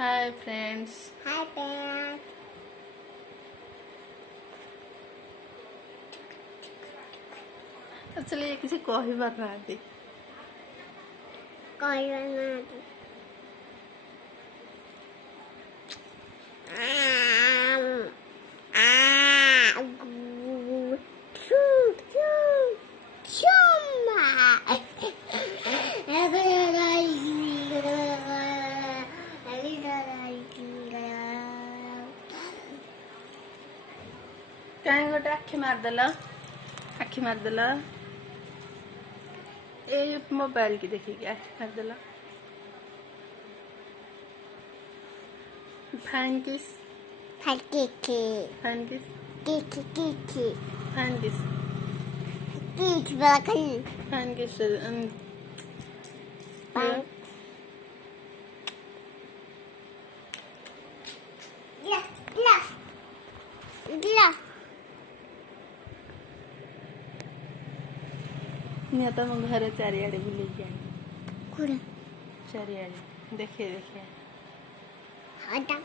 Hi friends. Hi friends. तो चलिए किसी को ही बना दी। कोई बना दी। कहीं गोटे आखि मारदेला ए मोबाइल की देखिए आखि मारदेला। फैन किस फैन किस मैं तो मो घर चारिआडे बुले जाए चारिआडे देखिए देखिए हटा